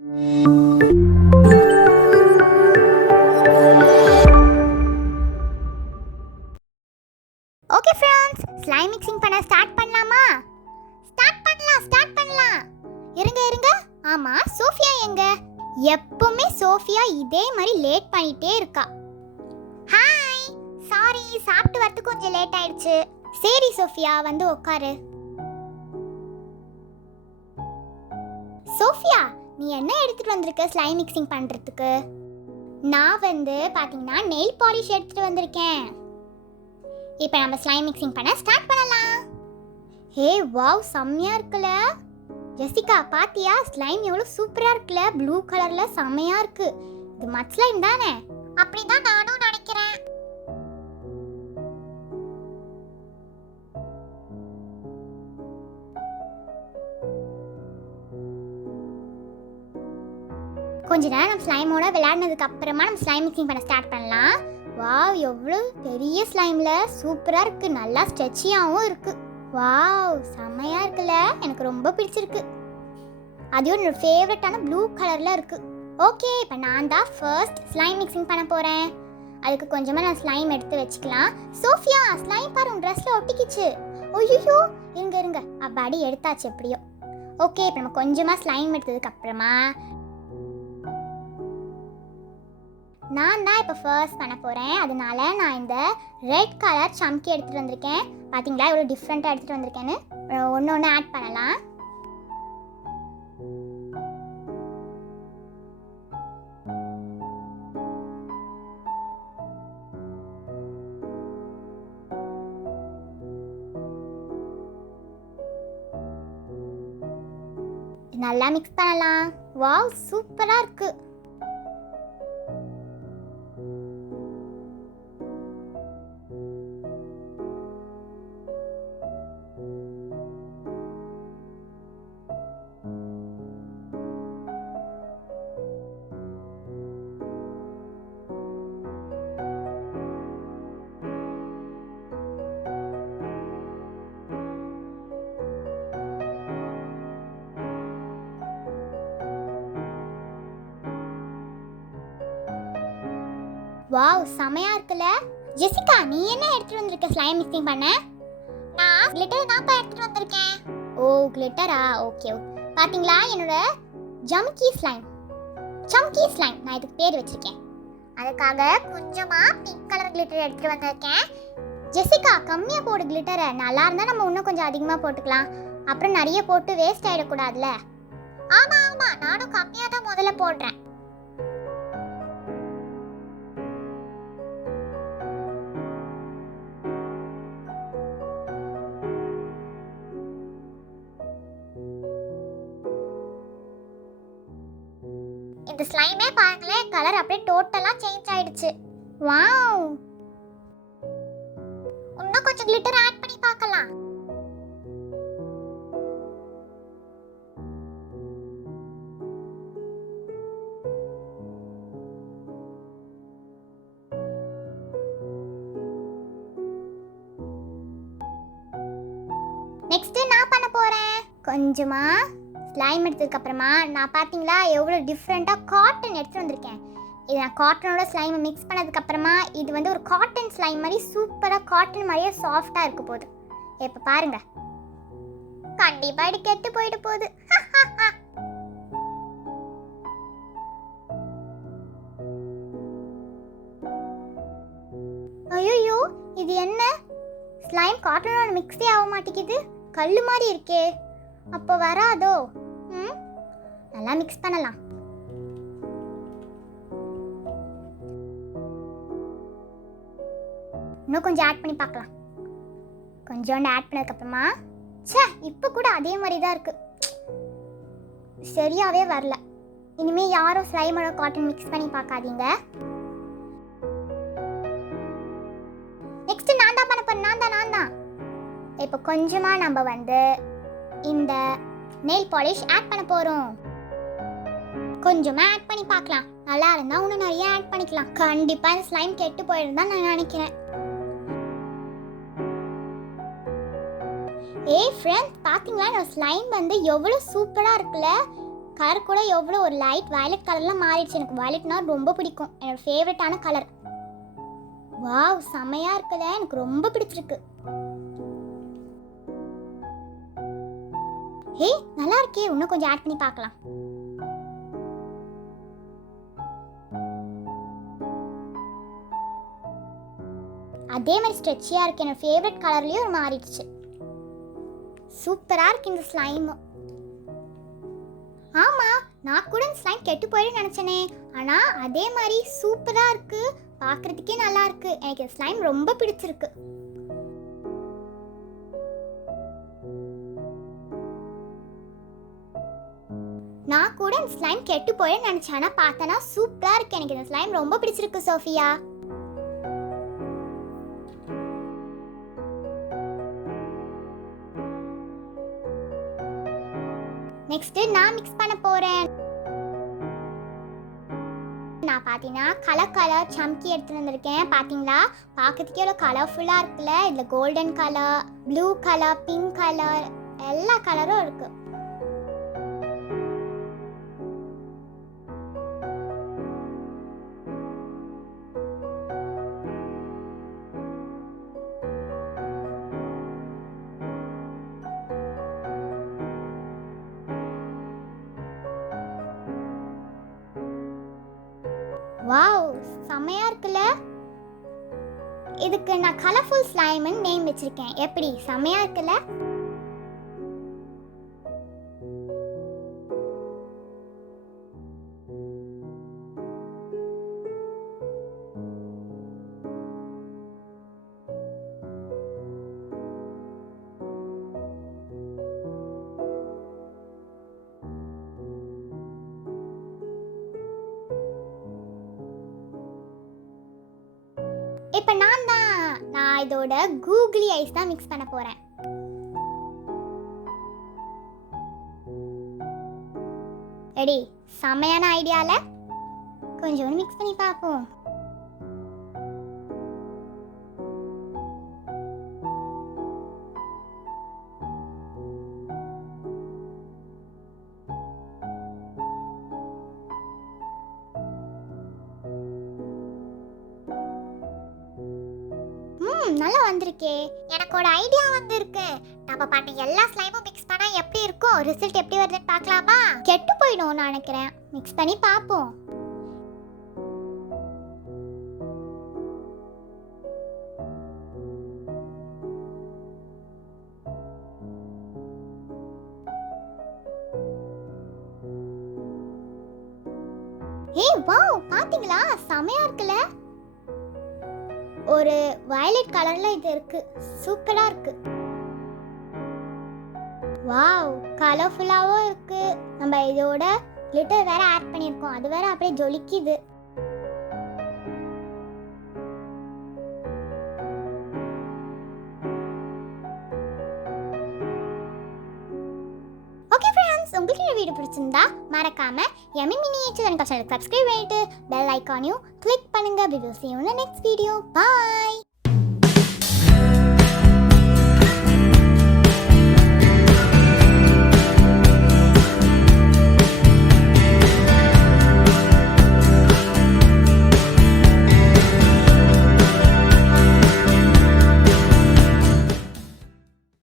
Okay friends, slime mixing பண்ண start பண்ணலாமா? Start பண்ணலாம். இருங்க. ஆமா, சோஃபியா எங்க? எப்பவுமே சோஃபியா இதே மாதிரி லேட் பண்ணிட்டே இருக்கா. ஹாய், சாரி, சாப்பிட்டு வரது கொஞ்சம் லேட் ஆயிடுச்சு. சரி சோஃபியா, வந்து உட்காரு. சோஃபியா, நீ என்ன எடுத்துட்டு வந்திருக்க ஸ்லைம் மிக்சிங் பண்றதுக்கு? நான் வந்து பாத்தீங்கன்னா நெயில் பாலிஷ் எடுத்துட்டு வந்திருக்கேன். இப்போ நம்ம ஸ்லைம் மிக்சிங் பண்ண ஸ்டார்ட் பண்ணலாம். ஹே வாவ், செம்மையா இருக்குல்ல? ஜெசிகா பாத்தியா, ஸ்லைம் எவ்வளவு சூப்பரா இருக்குல்ல? ப்ளூ கலர்ல செம்மையா இருக்கு. இது மட் ஸ்லைம் தானே? அப்படிதான் நானும் நினைக்கிறேன். கொஞ்ச நேரம் நம்ம ஸ்லைமோட விளையாடினதுக்கு அப்புறமா நம்ம ஸ்லைம் மிக்சிங் பண்ண ஸ்டார்ட் பண்ணலாம். வாவ், எவ்வளோ பெரிய ஸ்லைம்ல சூப்பரா இருக்கு. நல்லா ஸ்ட்ரெச்சியாகவும் இருக்கு. வாவ், செம்மையா இருக்குல்ல? எனக்கு ரொம்ப பிடிச்சிருக்கு. அதுவும் என்னோட ஃபேவரட்டான ப்ளூ கலர்ல இருக்கு. ஓகே, இப்போ நான் தான் ஃபர்ஸ்ட் ஸ்லைம் மிக்சிங் பண்ண போறேன். அதுக்கு கொஞ்சமா நான் ஸ்லைம் எடுத்து வச்சுக்கலாம். சோஃபியா, ஸ்லைம் பாரு உன் ட்ரெஸ்ல ஒட்டிக்கிச்சு. ஓய்யோ, இருங்க அப்பாடி எடுத்தாச்சு எப்படியோ. ஓகே, இப்போ நம்ம கொஞ்சமா ஸ்லைம் எடுத்ததுக்கு அப்புறமா நான் தான் இப்போ ஃபர்ஸ்ட் பண்ண போகிறேன். அதனால நான் இந்த ரெட் கலர் சம்கி எடுத்துகிட்டு வந்திருக்கேன். பார்த்தீங்களா இவ்வளோ டிஃப்ரெண்ட்டாக எடுத்துகிட்டு வந்திருக்கேன்னு? ஒன்று ஆட் பண்ணலாம். நல்லா மிக்ஸ் பண்ணலாம். வாவ், சூப்பராக இருக்குது. வாவ், செமையா இருக்குல்ல? ஜெசிகா, நீ என்ன எடுத்துட்டு வந்திருக்க ஸ்லைம் மிக்சிங் பண்ண? நான் கிளிட்டர் தான் எடுத்துட்டு வந்திருக்கேன். ஓ, கிளிட்டரா? ஓகே. பாத்தீங்களா என்னோட சம்கி ஸ்லைம் நான் இதுக்கு பேர் வச்சிருக்கேன். அதுக்காக கொஞ்சமா பிங்க் கலர் கிளிட்டர் எடுத்துட்டு வந்திருக்கேன். ஜெசிகா, கம்மியா போடு கிளிட்டரை. நல்லா இருந்தா நம்ம இன்னும் கொஞ்சம் அதிகமா போட்டுக்கலாம். அப்புறம் நிறைய போட்டு வேஸ்ட் ஆயிடக்கூடாதுல. ஆமா, நானும் கம்மியா தான் முதல்ல போடுறேன். இந்த ஸ்லைமே பாருங்களேன், கலர் அப்படியே டோட்டலா சேஞ்ச் ஆயிடுச்சு. வாவ், இன்னும் கொஞ்சம் கிளிட்டர் ஆட் பண்ணி பார்க்கலாம். நெக்ஸ்ட் நான் பண்ண போறேன். கொஞ்சமா ஸ்லைம் எடுத்ததுக்கு அப்புறமா நான் பார்த்தீங்களா எவ்வளோ டிஃப்ரெண்ட்டாக காட்டன் எடுத்துகிட்டு வந்திருக்கேன். இது நான் காட்டனோட ஸ்லைமை மிக்ஸ் பண்ணதுக்கு அப்புறமா இது வந்து ஒரு காட்டன் ஸ்லைம் மாதிரி சூப்பராக காட்டன் மாதிரியே சாஃப்டாக இருக்க போகுது. இப்போ பாருங்க, கண்டிப்பாக இது கெட்டு போயிட போகுது. ஐயோ, இது என்ன? ஸ்லைம் காட்டனோட மிக்ஸே ஆக மாட்டேங்குது. கல் மாதிரி இருக்கே, அப்போ வராதோ? நல்லா மிக்ஸ் பண்ணலாம். இன்னும் கொஞ்சம் ஆட் பண்ணி பார்க்கலாம். கொஞ்சோண்டு ஆட் பண்ணதுக்கு அப்புறமா இப்போ கூட அதே மாதிரி தான் இருக்கு. சரியாவே வரல. இனிமே யாரும் ஸ்லைமோட காட்டன் மிக்ஸ் பண்ணி பார்க்காதீங்க. நெக்ஸ்ட் நான் தான் பண்ண போறேன். நான் தான் இப்போ கொஞ்சமா நம்ம வந்து இந்த நெயில் பாலிஷ் ஆட் பண்ண போறோம். கொஞ்சமா ஆட் பண்ணி பார்க்கலாம். நல்லா இருந்தா இன்னும் நிறைய ஆட் பண்ணிக்கலாம். கண்டிப்பா இந்த ஸ்லைம் கெட்டு போயிருந்தா நான் நினைக்கிறேன். ஃப்ரெண்ட்ஸ், பாத்தீங்களா இந்த ஸ்லைம் வந்து எவ்வளவு சூப்பரா இருக்குல்ல? கலர் கூட எவ்வளோ ஒரு லைட் வயலட் கலர்லாம் மாறிடுச்சு. எனக்கு வயலட்னா ரொம்ப பிடிக்கும், என்னோட ஃபேவரட்டான கலர். வாவ், செமையா இருக்குல்ல, எனக்கு ரொம்ப பிடிச்சிருக்கு. ஹே, நல்லா இருக்கே, இன்னும் கொஞ்சம் ஆட் பண்ணி பார்க்கலாம். அதே மாதிரி ஸ்ட்ரெச்சியாக இருக்கு, என்னோட ஃபேவரட் கலர்லேயும் ஒரு மாறிடுச்சு. சூப்பராக இருக்கு இந்த ஸ்லைமு. ஆமாம், நான் கூட இந்த ஸ்லைம் கெட்டு போயிடுன்னு நினச்சேனே, ஆனால் அதே மாதிரி சூப்பராக இருக்கு, பார்க்குறதுக்கே நல்லா இருக்கு. எனக்கு இந்த ஸ்லைம் ரொம்ப பிடிச்சிருக்கு. நான் கூட இந்த ஸ்லைம் கெட்டு போயிடுன்னு நினச்சேன், ஆனால் பார்த்தேன்னா சூப்பராக இருக்கு. எனக்கு இந்த ஸ்லைம் ரொம்ப பிடிச்சிருக்கு சோஃபியா. நெக்ஸ்ட் நான் மிக்ஸ் பண்ண போறேன். நான் பாத்தீங்கன்னா கலர் சம்கி எடுத்து வந்திருக்கேன். பாத்தீங்களா, பார்க்கிறதுக்கே எவ்வளவு கலர்ஃபுல்லா இருக்குல்ல. இதுல golden colour, blue colour, pink colour, எல்லா கலரும் இருக்கு. வாவ், செமையா இருக்குல்ல. இதுக்கு நான் கலர்ஃபுல் ஸ்லைம்னு நேம் வச்சிருக்கேன். எப்படி, செமையா இருக்குல்ல. இப்போ நான் இதோட கூகுளி ஐஸ் தான் மிக்ஸ் பண்ண போறேன். ரெடி, செமையான ஐடியால. கொஞ்சம் மிக்ஸ் பண்ணி பார்ப்போம். நல்லா வந்திருக்கே. எனக்கு ஒரு ஐடியா வந்திருக்கு. நம்ம பண்ண எல்லா ஸ்லைமும் மிக்ஸ் பண்ணா எப்படி இருக்கும், ரிசல்ட் எப்படி வருதுன்னு பார்க்கலாமா? கெட்டு போயிடும் நான் நினைக்கிறேன். மிக்ஸ் பண்ணி பார்ப்போம். ஏய் வாவ், பாத்தீங்களா, செமையா இருக்குல்ல. ஒரு வயலட் கலர்ல இது இருக்கு, சூப்பரா இருக்கு. வாவ், கலர்ஃபுல்லாவும் இருக்கு. நம்ம இதோட கிளிட்டர் வேற ஆட் பண்ணிருக்கோம், அது வேற அப்படியே ஜொலிக்குது. ஓகே ஃப்ரெண்ட்ஸ், உங்களுக்கு இந்த வீடியோ பிடிச்சிருந்தா மறக்காம யம்மி மினியேச்சர் சேனலுக்கு சப்ஸ்கிரைப் பண்ணிட்டு பெல் ஐகானையும் கிளிக் பண்ணுங்க. We will see you in the next video. Bye.